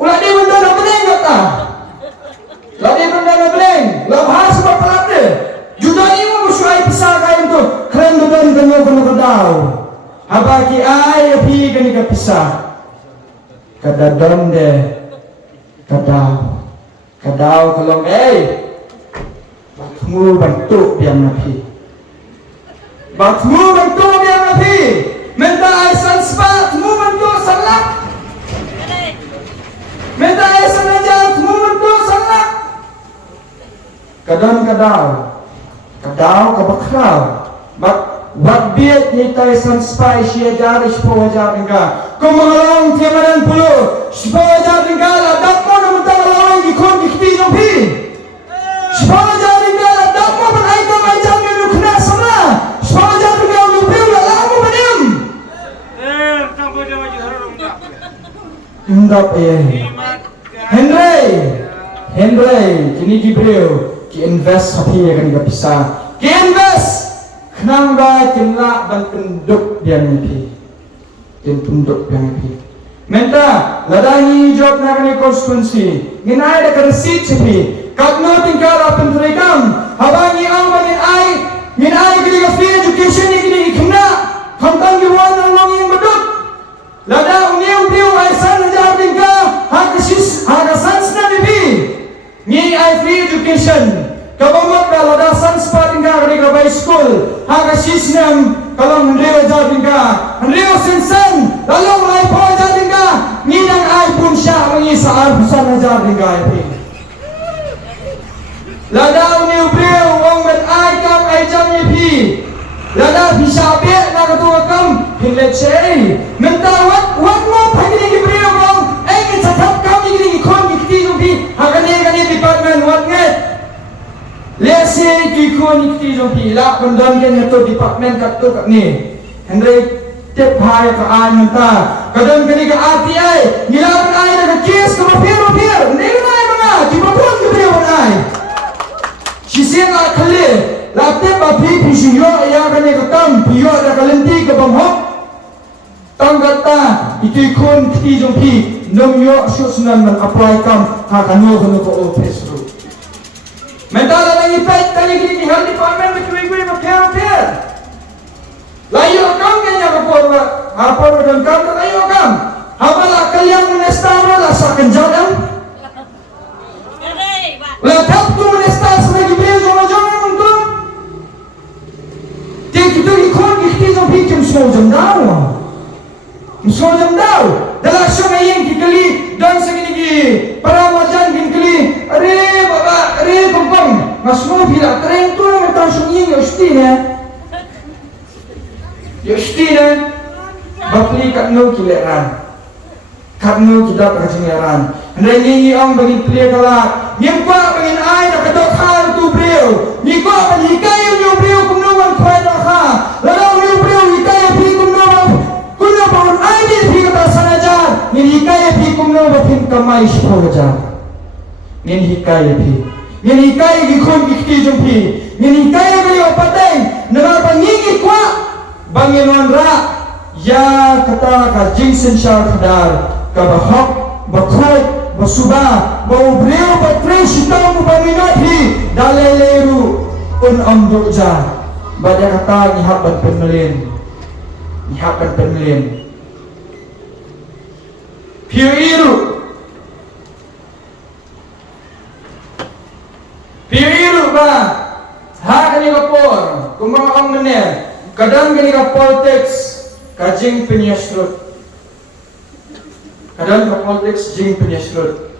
ulah di benda na beleng kata ladi benda na beleng labah sebab pelate judani mo musuai pisakan to keren dodan kanu kadaw habaki ay api kani ka pisah kada donde kadau kalong batmu bantu biang napi menta aisan spa tmu bantu salak menta aisan aja tmu bantu salak kadau kabakraw Wat biat ni taisan spai sia jari sepo wajar engka. Kemalong tiamanan puluh sepo wajar engka la dakmo na mentang lawang ikon dikti jompi. Sepo wajar engka la dakmo pan aika majang ngenu kena sama. Sepo wajar engka lupiu la lamu panim. Tampo dia maju harung tak. Endap Henry kini Gibril ki invest hapi akan bisa. Ki invest kenapa kena ban penduk dia ngepi, penduk dia ngepi. Menta ladani job nak ni konstitusi, nginai ada kersit sepi. Kakno tingkara penterikam, habangi aman nginai kini free education ni kini kena, kantang giwan nang yang beduk. Lada uniu priu aisan ajar tingkah, hakasan sena bibi. Ni free education. Kabamot kalau dasan sepating ka kini kabay school haka sisnam kalau hendrio jading ka hendrio sinsen lalu mulai po jading ka nginang ay pun siya mangisaan busan hajar ni gaya pi. Ladaw ni ubriw wong met ay kam ay jam ni pi. Ladaw bisabe na katua kam hinlet sei. Mentawat wat mo pagini gibriw wong ay kitsatat kam ni kon gikti jo pi. Hakane department wat nget. Lese ki kon gikti jo pi la kondon ken to department kat to kat ni. Henry tip hai ka an menta kadang kani ka ati ai nilawan ai na kes ka mapir ni nai mga ki mapun ki brio nai sisian a khale la tip ba phi phi yo ya kani ka tam phi yo da kalenti ka bam hok tanggata itu kon kiti jong phi nom yo susunan man apply kam ha kanu ko office ru menta la ngi pet tani ki health department me kui mapir layo kam kanya kapor hapor dan kam layo kam habala kalian menestaro la saken jadam la tap tu menestar sebagai bezo majong untuk tik itu ikon ikti zo pikim sojam daw dalam sungai yang kikali dan segini para majan kikali are kompong masmo bila tren tu metang sunyi yostina Yostina bakli kat no kileran kat no kita kacingleran ndengi ong bagi plia kala nyempa bagi ai dak dok hal tu brio ni ko bagi kai yo brio kum no wan khoi dak ha la no brio ni kai pi kum no kun no bon ai ni pi kata sanaja ni kai pi kum no pin kamai shpoja ni kai pi ni kai gi khon gi ti jom pi ni kai brio pateng na ba ngi kwa Banginon ra ya kata ka jingsen shar khadar ka bahok bakhoi basuba baubreu batre sitang banginot hi daleleru un amdoja bada kata ni haban penmelin piiru ba ha kani kapor kumang ang mener kadang kini ka politics kajing penyasrut kadang ka politics jing penyasrut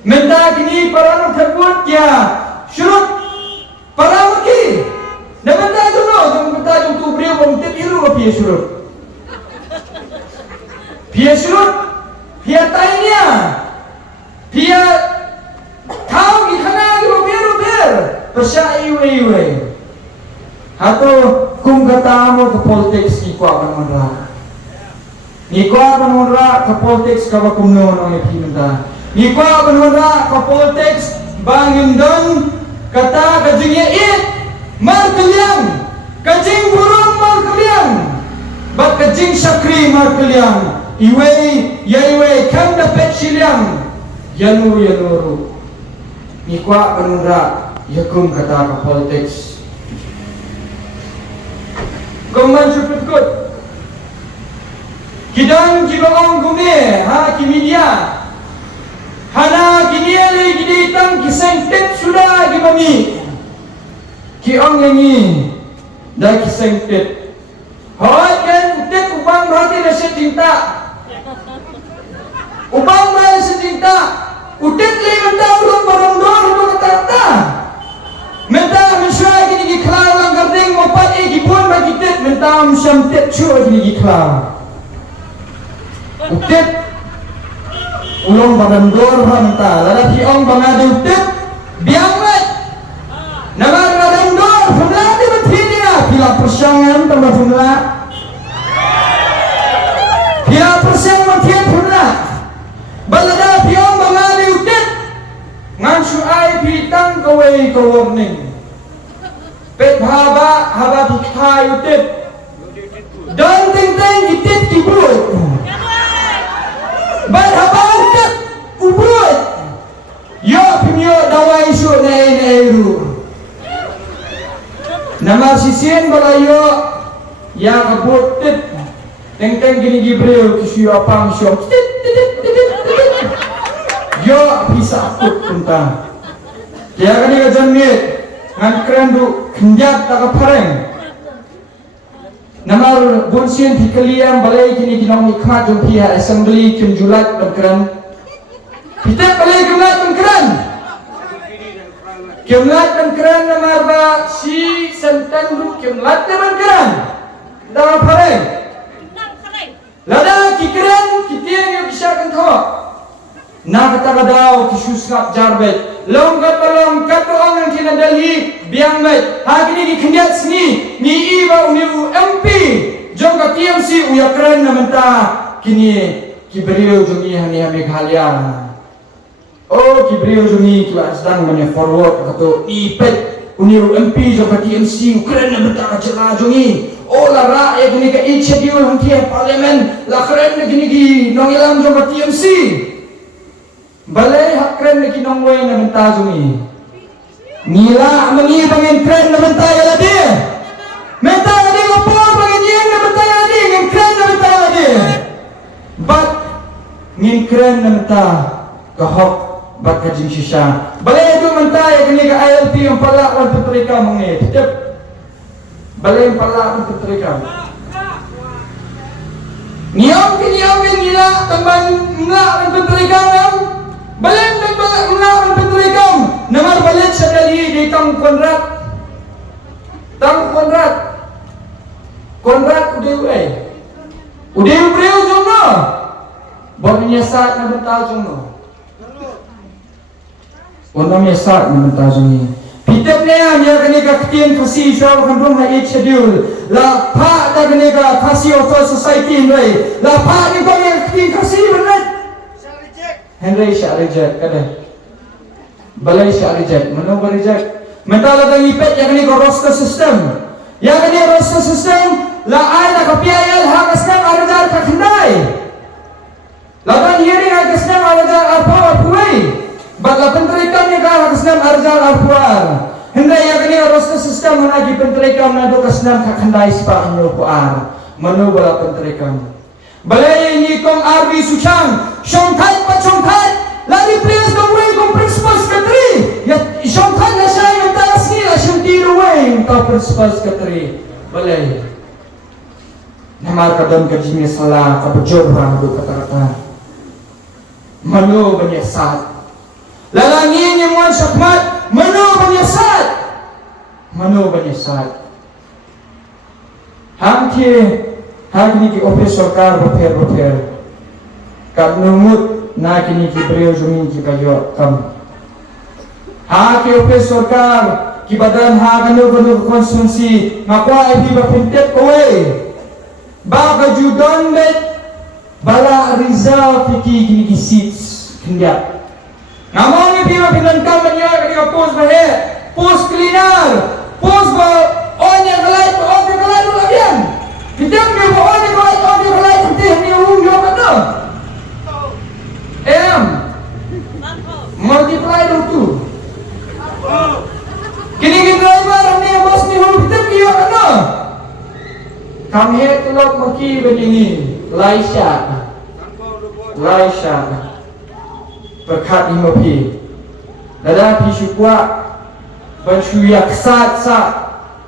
menta kini para orang terbut ya syurut para maki na menta juno jung menta jung tu brio bom tip iru pia syurut pia tainya pia kau ikana gibo biru bir persya iwe hato kung katamo ka politics ni kwa panonra ka politics ka bakumno no ipinda ni kwa panonra ka politics bangin don kata kajingya it markelyang kajing burung markelyang bat kajing sakri markelyang iwe kam dapat silyang yanuru ni kwa panonra yakum kata ka politics Goman syukur Kidang kibaong gume ha kimedia hana kiniele giditang kisengtet sudah gibami kiong nyanyi dah kisengtet hoi kan utet ubang berarti dah secinta ubang dah secinta utet le mentau urut barang untuk kata Menta misra gini giklau lang garding mopat gipun bagi tet menta musam tet chua gini giklau utet ulong badan dor menta lada piong bangadu tet biang mat nama badan dor pemla di betini na pila persiangan tambah pemla pila persiang matian pemla balada piong bangadu utet ngansu ai pitang kawai kawarning pet haba bikhay utit dan teng gitit kibut bal haba utit ubut yo pinyo dawai su na eru nama sisin balayo ya kabutit teng gini gibril kisiyo apang siyo yo bisa akut punta kaya kani ka janmit ngan krendu kenjat taka pareng Namar bunsian hikaliam balai kini kinong ikmat jom pihak assembly kim julat bengkeran. Kita balai kimlat bengkeran. Kimlat bengkeran namar ba si santan du kimlat bengkeran. Dah pare. Lada kikran kitiang yang bisa kentho. Na kata kadau kisusngap jarbet. Long kat orang yang kena Delhi biang met. Hakini ki kendiat sini ni iba uniu MP. Jom ka TMC uya keren na menta kini ki beriau jungi hani Meghalaya. Oh ki beriau jungi ki sedang mene forward kato ipet uniu MP jom ka TMC keren na menta ka jela jungi. Oh la rakyat gini ka schedule hang ki parlimen la keren na gini ki nongilam jom ka TMC. Balai hak keren na kinongway na mentazungi. Nila mengi bangin keren na mentaya ladi. Mentaya ladi ngapor bangin yang na mentaya ladi. Ngin keren na mentaya ladi. Bat ngin keren na menta kahok bat kajing sisya. Balai itu mentaya kini ka ILP yang palak wan petrika mengi. Tetep balai yang palak wan petrika. Niyam nila tambah nila wan petrika ngam. Balen dan balak melawan petrikam. Namar balik sekali di tang kontrak. Tang kontrak. Kontrak udah beriau jono. Bornya saat na bentar jono. Ondamnya saat na bentar jono. Pitapnya dia kena kaktian kasih syawal kandung na schedule. La pa da kena kasih auto society ndai. La pa ni kau yang kaktian kasih benar. Henry syak reject kada. Balai syak reject. Mana reject? Mentala tang ipet yang ni ko roster system. Yang ni roster system la ai na ka PIL ha kasna arajar ka khandai. La tan hearing ha kasna arajar apa puai. Bat la penterikan ni ka kasna arajar apuar. Hendai yang ni roster system mana gi penterikan na do kasna ka khandai spa nyo puar. Manu bala penterikan. Balai ni kong Arbi Suchang Shongkai pa Shongkai lari players dong way kong principal secretary ya Shongkai na siya yung talas nila siyang tiro way ka principal secretary balay namar ka doon ka jimmy salah ka bajob rang do kata-kata mano banyasat lalangin yung mga syakmat mano banyasat hamki Hakini ki office sarkar berper kat numut na kini ki beriau jumin ki kayo kam haki office sarkar ki badan ha kanu konstitusi ngakwa ibi bapintet kowe ba ka judon bet bala Rizal piki kini ki seats kendiat ngamong ibi bapinan kam banya kini post bahe post cleaner post ba onya galai labian kita punya bawa ni kalau lain kita ni urung jawab tu. Multiply tu. Kini kita driver ni bos ni urung kita kio kan? Kami telok maki begini, Laisha. Berkat imopi. Dada pisukwa bersuyak sat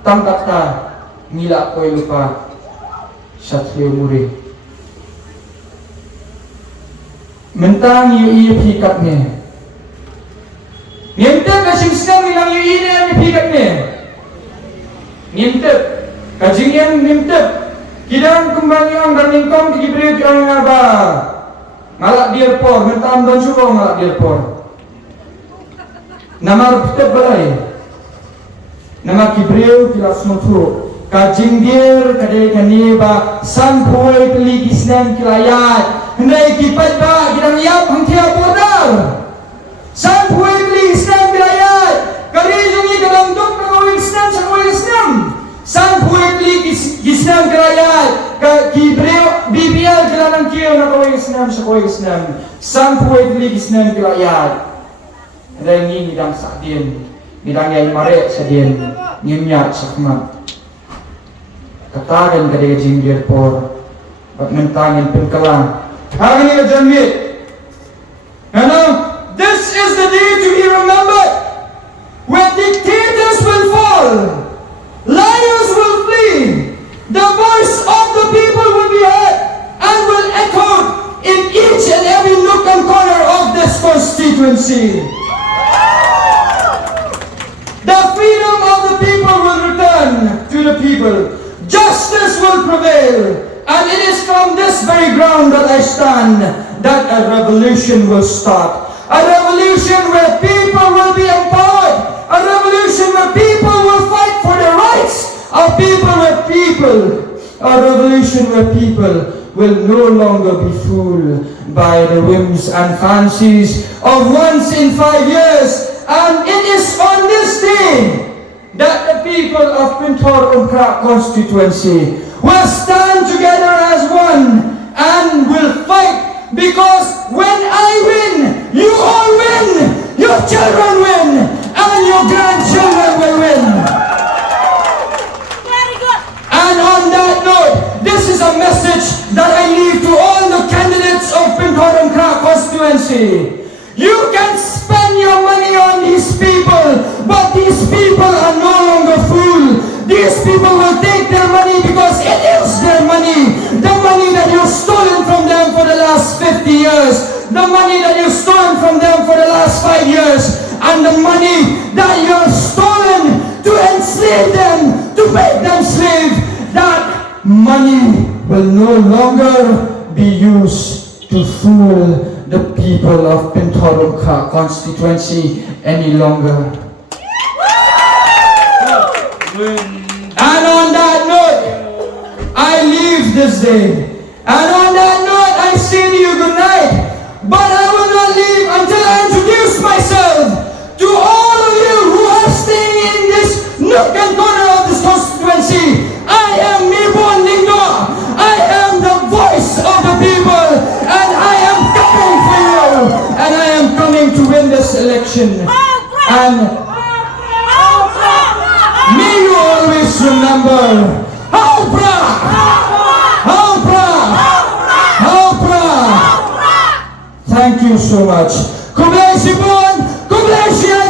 tam kata ngilak koi lupa. Satrio muri mentang yu pikatnya ngintep kasing senang bilang yu ini yang pikatnya ngintep kajing yang ngintep kidang kembali ang darlingkong kikibri ang ngaba ngalak dirpor mentang dan suruh ngalak dirpor namar pitep balai nama kibriu kilas mutu kajing dir kadai kani ba sampuai peli gisnan kilayat hendai kipat ba kidang yap hangkia bodar sampuai peli gisnan kilayat kari jungi kadang dok kawin gisnan sakawin gisnan sampuai peli gisnan kilayat ka kibreo BBL kilanang kiyo nakawin gisnan sakawin gisnan sampuai peli gisnan kilayat hendai ngi ngidang sakdien ngidang yai marek sadien ngimyak sakmat katakan kadang jinggir por, mentangin penkelang. Hari ini janggit. This is the day to be remembered. When dictators will fall, liars will flee, the voice prevail. And it is from this very ground that I stand that a revolution will start. A revolution where people will be empowered. A revolution where people will fight for their rights. A revolution where people will no longer be fooled by the whims and fancies of once in 5 years. And it is on this day that the people of Pintor Umprak constituency will stand together as one and will fight, because when I win, you all win, your children win, and your grandchildren will win. Very good. And on that note, this is a message that I leave to all the candidates of Pintor Umprak constituency. You can spend your money on these people, but these people are no longer fooled. These people will take their money because it is their money. The money that you've stolen from them for the last 50 years. The money that you've stolen from them for the last 5 years. And the money that you've stolen to enslave them, to make them slave. That money will no longer be used to fool the people of Pintor Umprak constituency any longer. And on that note, I leave this day. And on that note, I say to you good night. But I will not leave until I introduce myself to all of you who are staying in this nook and corner of this constituency. I am Mibon Linggo. I am the voice of the people. And I am coming for you. And I am coming to win this election. And may you always remember, Haupra! Haupra! Haupra! Thank you so much. Kublai Sibon! Kublai Siya!